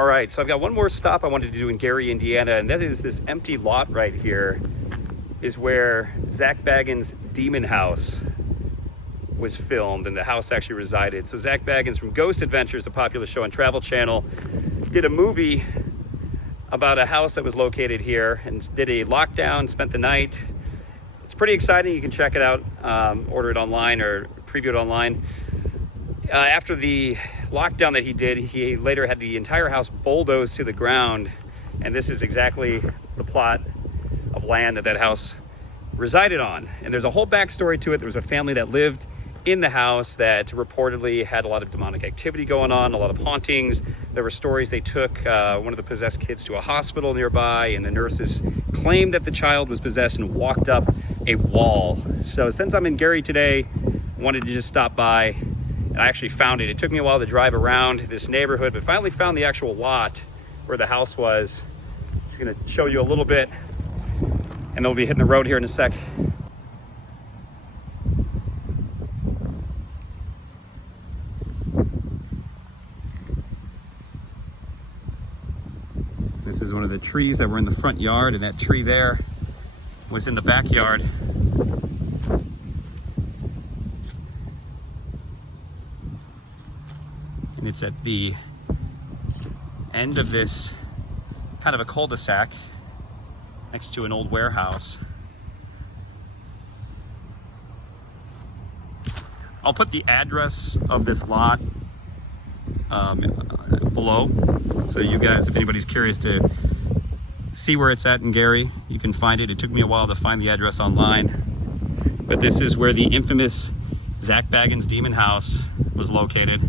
All right, so I've got one more stop I wanted to do in Gary, Indiana, and that is this empty lot right here is where Zak Bagans' Demon House was filmed, and the house actually resided. So Zak Bagans from Ghost Adventures, a popular show on Travel Channel, did a movie about a house that was located here and did a lockdown, spent the night. It's pretty exciting. You can check it out, order it online or preview it online. After the lockdown that he did, he later had the entire house bulldozed to the ground, and this is exactly the plot of land that house resided on. And there's a whole backstory to it. There was a family that lived in the house that reportedly had a lot of demonic activity going on, a lot of hauntings. There were stories they took one of the possessed kids to a hospital nearby, and the nurses claimed that the child was possessed and walked up a wall. So since I'm in Gary today, I wanted to just stop by, and I actually found it. It took me a while to drive around this neighborhood, but finally found the actual lot where the house was. Just gonna show you a little bit, and then we'll be hitting the road here in a sec. This is one of the trees that were in the front yard, and that tree there was in the backyard. And it's at the end of this kind of a cul-de-sac next to an old warehouse. I'll put the address of this lot below, so you guys, if anybody's curious to see where it's at in Gary, you can find it. It took me a while to find the address online, but this is where the infamous Zak Bagans' Demon House was located.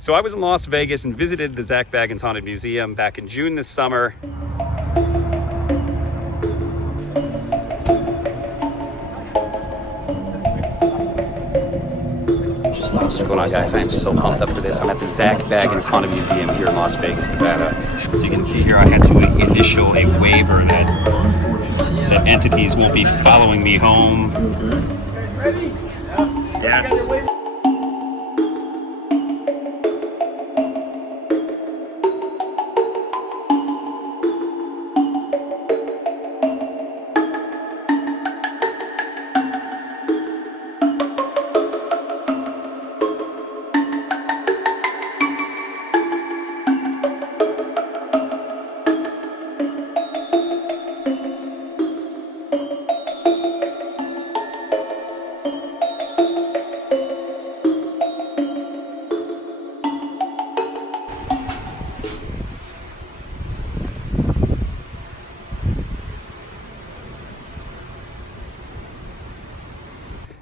So I was in Las Vegas and visited the Zak Bagans Haunted Museum back in June this summer. What's going on, guys? I am so pumped up for this. I'm at the Zak Bagans Haunted Museum here in Las Vegas, Nevada. So you can see here I had to initial a waiver that entities won't be following me home. Yes.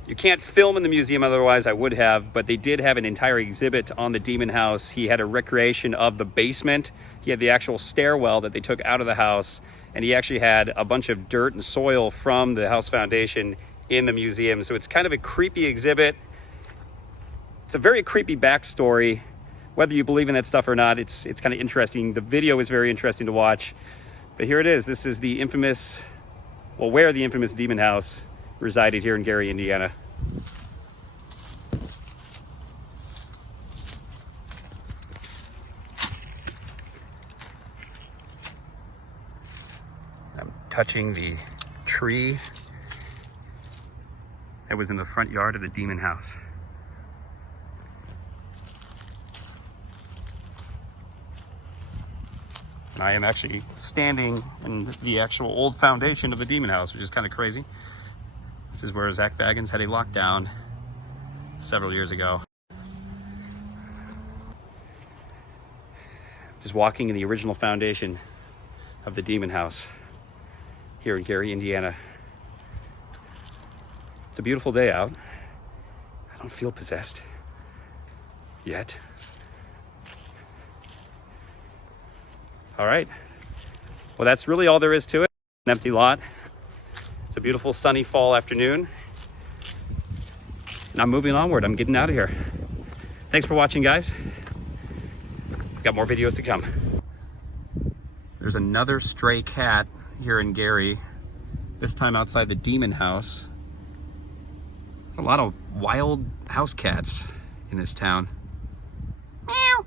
You can't film in the museum, otherwise I would have, but they did have an entire exhibit on the Demon House. He had a recreation of the basement. He had the actual stairwell that they took out of the house, and he actually had a bunch of dirt and soil from the house foundation in the museum. So it's kind of a creepy exhibit. It's a very creepy backstory. Whether you believe in that stuff or not, it's kind of interesting. The video is very interesting to watch. But here it is. This is the infamous, well, where the infamous Demon House resided here in Gary, Indiana. I'm touching the tree that was in the front yard of the Demon House. And I am actually standing in the actual old foundation of the Demon House, which is kind of crazy. This is where Zak Bagans had a lockdown several years ago. Just walking in the original foundation of the Demon House here in Gary, Indiana. It's a beautiful day out. I don't feel possessed yet. All right. Well, that's really all there is to it. An empty lot. It's a beautiful sunny fall afternoon. And I'm moving onward. I'm getting out of here. Thanks for watching, guys. Got more videos to come. There's another stray cat here in Gary, this time outside the Demon House. There's a lot of wild house cats in this town. Meow.